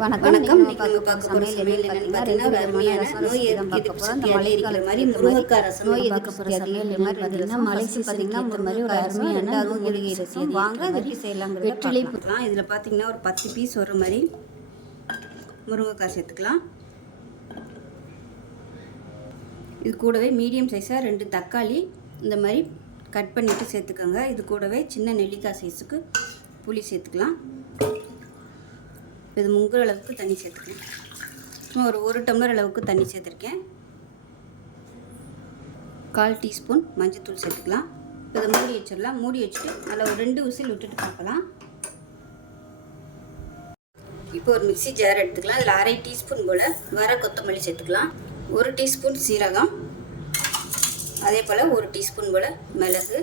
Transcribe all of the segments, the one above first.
வணக்கம். நம்ம பார்க்க போகிற சமையல் என்னென்னு பார்த்தீங்கன்னா, ஒரு அருமையான நோய் எதிர்ப்பு சக்தியாலே இருக்கிற மாதிரி முருங்கைக்காய் ரசம் நம்ம பார்க்க போகிற சமையல் மாதிரி பார்த்தீங்கன்னா, மலை சீசனுக்கு ஏற்ற மாதிரி ஒரு அருமையான மூலிகை ரசம். வாங்க அது எப்படி செய்யலாங்கிறது வெற்றிலை போடலாம். இதில் பார்த்தீங்கன்னா ஒரு 10 பீஸ் வர மாதிரி முருங்கைக்காய் சேர்த்துக்கலாம். இது கூடவே மீடியம் சைஸாக 2 தக்காளி இந்த மாதிரி கட் பண்ணிவிட்டு சேர்த்துக்கோங்க. இது கூடவே சின்ன நெல்லிக்காய் சைஸுக்கு புளி சேர்த்துக்கலாம். இது முங்குற அளவுக்கு தண்ணி சேர்த்துக்கலாம். சும்மா ஒரு டம்ளர் அளவுக்கு தண்ணி சேர்த்துருக்கேன். 1/4 டீஸ்பூன் மஞ்சள்தூள் சேர்த்துக்கலாம். இதை மூடி வச்சிடலாம். மூடி வச்சுட்டு அதில் ஒரு 2 விசில் விட்டுட்டு பார்க்கலாம். இப்போ ஒரு மிக்சி ஜார் எடுத்துக்கலாம். அதில் 1/2 டீஸ்பூன் போல் வர கொத்தமல்லி சேர்த்துக்கலாம். 1 டீஸ்பூன் சீரகம், அதே போல் 1 டீஸ்பூன் போல் மிளகு,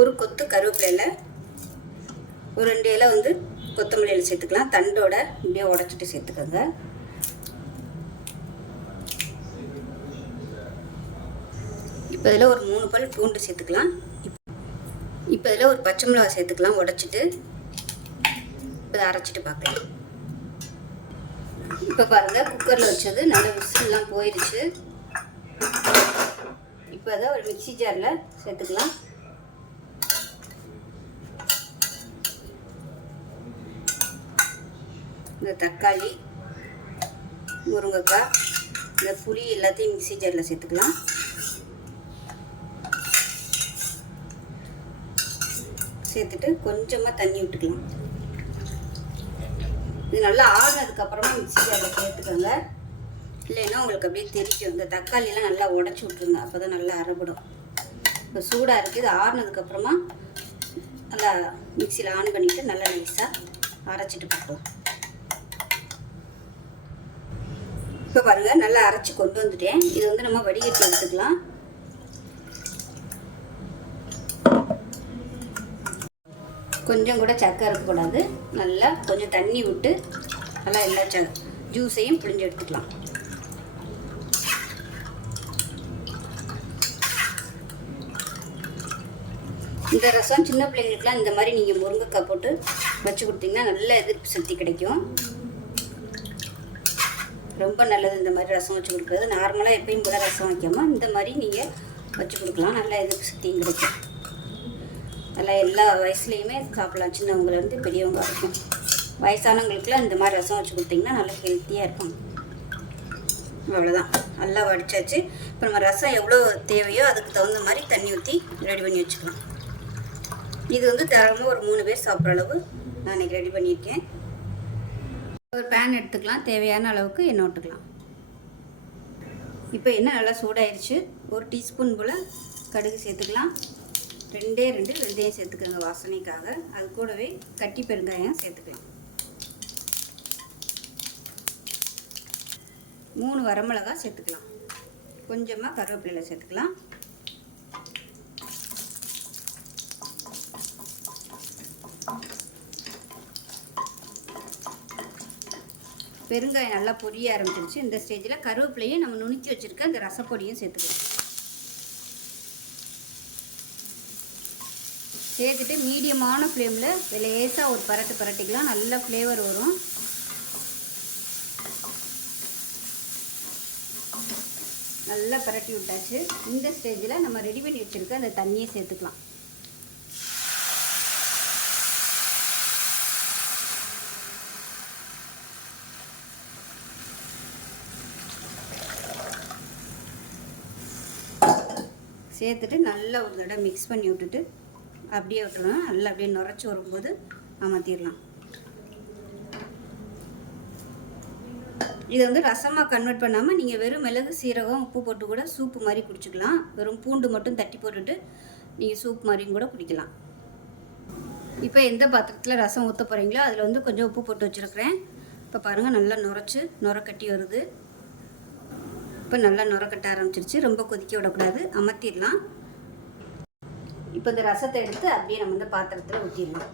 ஒரு கொத்து கருவேப்பிலை, ஒரு 2 இலை கொத்தமல்லியில் சேர்த்துக்கலாம். தண்டோட இப்படியே உடச்சிட்டு சேர்த்துக்கோங்க. இப்போ இதில் ஒரு 3 பல் பூண்டு சேர்த்துக்கலாம். இப்போ இதில் ஒரு பச்சை மிளகாய் சேர்த்துக்கலாம் உடச்சிட்டு. இப்போ இதை அரைச்சிட்டு பார்க்கலாம். இப்போ பாருங்கள், குக்கரில் வச்சது நல்ல விசில்லாம் போயிடுச்சு. இப்போ அதை ஒரு மிக்சி ஜாரில் சேர்த்துக்கலாம். இந்த தக்காளி, முருங்கைக்காய், இந்த புளி எல்லாத்தையும் மிக்சி ஜாரில் சேர்த்துக்கலாம். சேர்த்துட்டு கொஞ்சமாக தண்ணி விட்டுக்கலாம். இது நல்லா ஆறுனதுக்கப்புறமா மிக்சி ஜாரில் சேர்த்துக்கோங்க. இல்லைன்னா உங்களுக்கு அப்படியே தெரிக்கும். இந்த தக்காளியெல்லாம் நல்லா உடச்சி விட்ருங்க, அப்போ தான் நல்லா அரைப்படும். இப்போ சூடாக இருக்குது. இது ஆறுனதுக்கப்புறமா நல்லா மிக்சியில் ஆன் பண்ணிவிட்டு நல்லா நைஸாக அரைச்சிட்டு பார்ப்போம். இப்போ பாருங்கள், நல்லா அரைச்சி கொண்டு வந்துட்டேன். இது நம்ம வடிகட்டி எடுத்துக்கலாம். கொஞ்சம் கூட சக்கரை இருக்கக்கூடாது. நல்லா கொஞ்சம் தண்ணி விட்டு நல்லா எல்லா ஜூஸையும் பிழிஞ்சு எடுத்துக்கலாம். இந்த ரசம் சின்ன பிள்ளைங்களுக்குலாம் இந்த மாதிரி நீங்கள் முருங்கைக்காய் போட்டு வச்சு கொடுத்தீங்கன்னா நல்ல எதிர்ப்பு சக்தி கிடைக்கும். ரொம்ப நல்லது இந்த மாதிரி ரசம் வச்சு கொடுக்குறது. நார்மலாக எப்பயும் போல ரசம் வைக்காமல் இந்த மாதிரி நீங்கள் வச்சு கொடுக்கலாம். நல்லா எதிர்ப்பு சக்தியும் கிடைக்கும். நல்லா எல்லா வயசுலேயுமே சாப்பிட்லாம். சின்னவங்கலேருந்து பெரியவங்க வரைக்கும். வயசானவங்களுக்குலாம் இந்த மாதிரி ரசம் வச்சு கொடுத்தீங்கன்னா நல்லா ஹெல்த்தியாக இருக்கும். அவ்வளோதான், நல்லா வடிச்சாச்சு. இப்போ நம்ம ரசம் எவ்வளோ தேவையோ அதுக்கு தகுந்த மாதிரி தண்ணி ஊற்றி ரெடி பண்ணி வச்சுக்கலாம். இது தரமாக ஒரு 3 பேர் சாப்பிட்ற அளவு நான் இன்றைக்கி ரெடி பண்ணியிருக்கேன். ஒரு பேன் எடுத்துக்கலாம். தேவையான அளவுக்கு எண்ணெய் விட்டுக்கலாம். இப்போ எண்ணெய் நல்லா சூடாயிருச்சு. 1 டீஸ்பூன் போல் கடுகு சேர்த்துக்கலாம். 2 வெந்தயம் சேர்த்துக்கோங்க வாசனைக்காக. அது கூடவே கட்டி பெருங்காயம் சேர்த்துக்கலாம். 3 வரமிளகாய் சேர்த்துக்கலாம். கொஞ்சமாக கருவேப்பிலை சேர்த்துக்கலாம். பெருங்காயம் நல்லா பொரிய ஆரம்பிச்சிருச்சு. இந்த ஸ்டேஜில் கருவேப்பிலையும் நம்ம நுணுக்கி வச்சுருக்க அந்த ரசப்பொடியும் சேர்த்துக்கலாம். சேர்த்துட்டு மீடியமான ஃப்ளேமில் லேசாக ஒரு பரட்டிக்கலாம். நல்ல ஃப்ளேவர் வரும். நல்லா பரட்டி விட்டாச்சு. இந்த ஸ்டேஜில் நம்ம ரெடி பண்ணி வச்சுருக்க அந்த தண்ணியை சேர்த்துக்கலாம். சேர்த்துட்டு நல்லா ஒரு தடவை மிக்ஸ் பண்ணி விட்டுட்டு அப்படியே விட்டுருவோம். நல்லா அப்படியே நுரைச்சி வரும்போது அமர்த்திடலாம். இதை ரசமாக கன்வெர்ட் பண்ணாமல் நீங்கள் வெறும் மிளகு, சீரகம், உப்பு போட்டு கூட சூப்பு மாதிரி குடிச்சிக்கலாம். வெறும் பூண்டு மட்டும் தட்டி போட்டுட்டு நீங்கள் சூப் மாதிரியும் கூட குடிக்கலாம். இப்போ எந்த பாத்திரத்தில் ரசம் ஊற்ற போகிறீங்களோ அதில் கொஞ்சம் உப்பு போட்டு வச்சுருக்கிறேன். இப்போ பாருங்கள், நல்லா நுரை கட்டி வருது. இப்போ நல்லா நுரை கட்ட ஆரம்பிச்சிருச்சு. ரொம்ப கொதிக்க விடக்கூடாது, அமர்த்திடலாம். இப்போ இந்த ரசத்தை எடுத்து அப்படியே நம்ம இந்த பாத்திரத்தில் ஊற்றிடலாம்.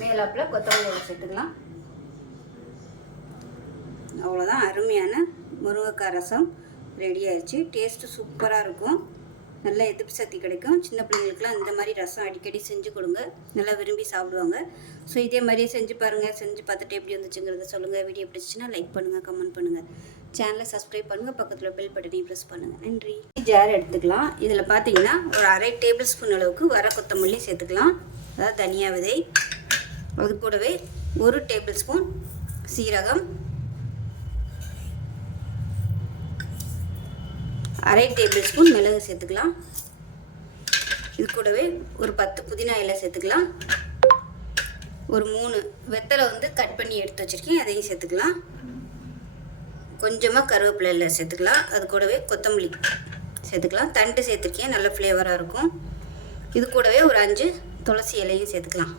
மேலாப்பில் கொத்தமல்லி சேர்த்துக்கலாம். அவ்வளோதான், அருமையான முருங்கைக்காய் ரசம் ரெடி ஆயிடுச்சு. டேஸ்ட்டு சூப்பராக இருக்கும். நல்ல எதிர்ப்பு சக்தி கிடைக்கும். சின்ன பிள்ளைங்களுக்குலாம் இந்த மாதிரி ரசம் அடிக்கடி செஞ்சு கொடுங்க, நல்லா விரும்பி சாப்பிடுவாங்க. ஸோ இதே மாதிரியே செஞ்சு பாருங்கள். செஞ்சு பார்த்துட்டு எப்படி வந்துச்சுங்கிறத சொல்லுங்கள். வீடியோ பிடிச்சிச்சின்னா லைக் பண்ணுங்கள், கமெண்ட் பண்ணுங்கள், சேனலை சப்ஸ்கிரைப் பண்ணுங்கள், பக்கத்தில் பெல் பட்டனையும் ப்ரெஸ் பண்ணுங்கள். நன்றி. ஜார் எடுத்துக்கலாம். இதில் பார்த்தீங்கன்னா ஒரு 1/2 டேபிள் ஸ்பூன் அளவுக்கு வர கொத்தமல்லி சேர்த்துக்கலாம், அதாவது தனியா விதை. அது கூடவே 1 டேபிள் ஸ்பூன் சீரகம், 1/2 டேபிள் ஸ்பூன் மிளகு சேர்த்துக்கலாம். இது கூடவே ஒரு 10 புதினா இலை சேர்த்துக்கலாம். ஒரு 3 வெத்தலை வந்து கட் பண்ணி எடுத்து வச்சுருக்கேன், அதையும் சேர்த்துக்கலாம். கொஞ்சமாக கருவேப்பிலை இலை சேர்த்துக்கலாம். அது கூடவே கொத்தமல்லி சேர்த்துக்கலாம். தண்டு சேர்த்துருக்கேன், நல்ல ஃப்ளேவராக இருக்கும். இது கூடவே ஒரு 5 துளசி இலையும் சேர்த்துக்கலாம்.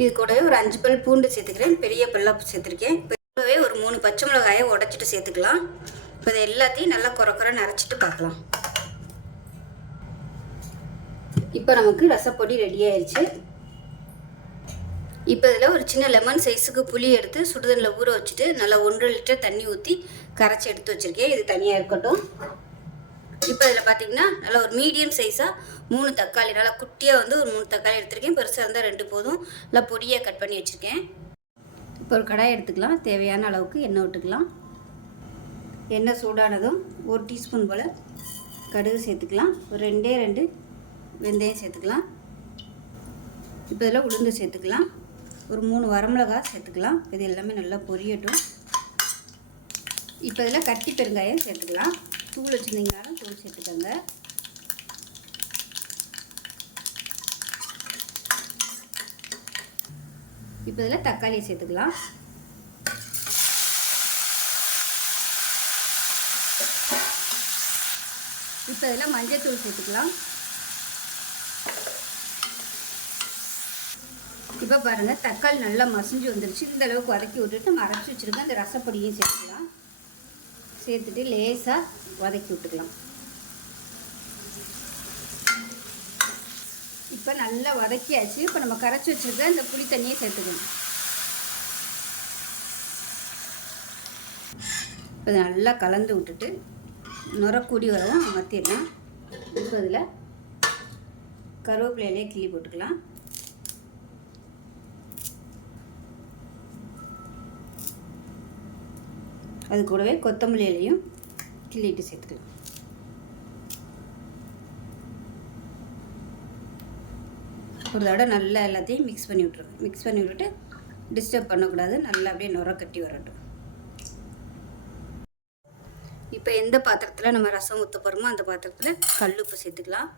இது கூடவே ஒரு 5 பல் பூண்டு சேர்த்துக்கிறேன், பெரிய பல்லாக சேர்த்துருக்கேன். கூடவே ஒரு 3 பச்சை மிளகாயை உடச்சிட்டு சேர்த்துக்கலாம். இப்போ இது எல்லாத்தையும் நல்லா குறைக்குறன்னு அரைச்சிட்டு பார்க்கலாம். இப்போ நமக்கு ரசப்பொடி ரெடி ஆயிடுச்சு. இப்போ இதில் ஒரு சின்ன லெமன் சைஸுக்கு புளி எடுத்து சுடுதண்ணில் ஊற வச்சுட்டு நல்லா 1.5 லிட்டர் தண்ணி ஊற்றி கரைச்சி எடுத்து வச்சுருக்கேன். இது தனியாக இருக்கட்டும். இப்போ இதில் பார்த்தீங்கன்னா நல்லா ஒரு மீடியம் சைஸாக 3 தக்காளி, நல்லா குட்டியாக வந்து ஒரு 3 தக்காளி எடுத்துருக்கேன். பெருசாக இருந்தால் 2 போதும். நல்லா பொடியாக கட் பண்ணி வச்சுருக்கேன். இப்போ ஒரு கடாய் எடுத்துக்கலாம். தேவையான அளவுக்கு எண்ணெய் விட்டுக்கலாம். எண்ணெய் சூடானதும் 1 டீஸ்பூன் போல் கடுகு சேர்த்துக்கலாம். ஒரு 2 வெந்தயம் சேர்த்துக்கலாம். இப்போ இதில் உளுந்து சேர்த்துக்கலாம். ஒரு 3 வரமிளகாய் சேர்த்துக்கலாம். இது எல்லாமே நல்லா பொரியட்டும். இப்போ இதில் கட்டி பெருங்காயம் சேர்த்துக்கலாம். தூள் வச்சுருந்தீங்கனாலும் தூள் சேர்த்துக்கோங்க. இப்போ இதில் தக்காளியை சேர்த்துக்கலாம். இப்போ இதில் மஞ்சள் தூள் சேர்த்துக்கலாம். இப்போ பாருங்கள், தக்காளி நல்லா மசிஞ்சு வந்துருச்சு. இந்த அளவுக்கு வதக்கி விட்டுட்டு நம்ம அரைச்சி வச்சுருக்கோம் அந்த ரசப்பொடியும் சேர்த்துக்கலாம். சேர்த்துட்டு லேசாக வதக்கி விட்டுக்கலாம். இப்போ நல்லா வதக்கியாச்சு. இப்போ நம்ம கரைச்சி வச்சுருக்க இந்த புளி தண்ணியை சேர்த்துக்கணும். இப்போ நல்லா கலந்து விட்டுட்டு நுரக்கூடி வரவும் அமர்த்திடலாம். இப்போ இதில் கருவேப்பிலையிலே கிள்ளி போட்டுக்கலாம். அது கூடவே கொத்தமல்லி இலையும் கிள்ளிட்டு சேர்த்துக்கலாம். ஒரு தடவை நல்லா எல்லாத்தையும் மிக்ஸ் பண்ணி விட்ருங்க. மிக்ஸ் பண்ணி விட்டுட்டு டிஸ்டர்ப் பண்ணக்கூடாது. நல்லா அப்படியே நுர கட்டி வரட்டும். இப்போ எந்த பாத்திரத்தில் நம்ம ரசம் ஊற்ற போகிறோமோ அந்த பாத்திரத்தில் கல்லுப்பு சேர்த்துக்கலாம்.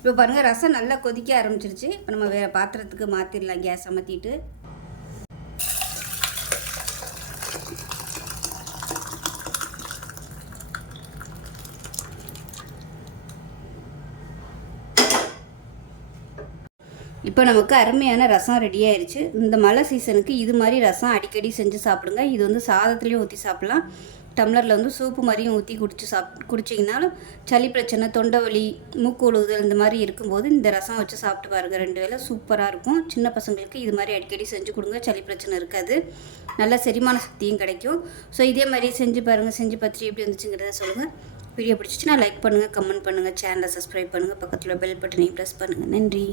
இப்போ பாருங்கள், ரசம் நல்லா கொதிக்க ஆரம்பிச்சிருச்சு. இப்போ நம்ம வேறு பாத்திரத்துக்கு மாற்றிடலாம். கேஸ் அமர்த்திட்டு இப்போ நமக்கு அருமையான ரசம் ரெடி ஆயிடுச்சு. இந்த மழை சீசனுக்கு இது மாதிரி ரசம் அடிக்கடி செஞ்சு சாப்பிடுங்க. இது வந்து சாதத்துலேயும் ஊற்றி சாப்பிட்லாம். டம்ளரில் வந்து சூப்பு மாதிரியும் ஊற்றி குடிச்சிங்கனாலும் சளி பிரச்சனை, தொண்டை வலி, மூக்கு ஒழுகுதல் இந்த மாதிரி இருக்கும்போது இந்த ரசம் வச்சு சாப்பிட்டு பாருங்கள். 2 வேளை சூப்பராக இருக்கும். சின்ன பசங்களுக்கு இது மாதிரி அடிக்கடி செஞ்சு கொடுங்க. சளி பிரச்சனை இருக்காது. நல்ல செரிமான சக்தியும் கிடைக்கும். ஸோ இதே மாதிரி செஞ்சு பாருங்கள். செஞ்சு பார்த்துட்டு எப்படி வந்துச்சுங்கிறத சொல்லுங்கள். வீடியோ பிடிச்சிச்சுன்னா லைக் பண்ணுங்கள், கமெண்ட் பண்ணுங்கள், சேனலை சப்ஸ்கிரைப் பண்ணுங்கள், பக்கத்தில் பெல் பட்டனையும் ப்ரெஸ் பண்ணுங்கள். நன்றி.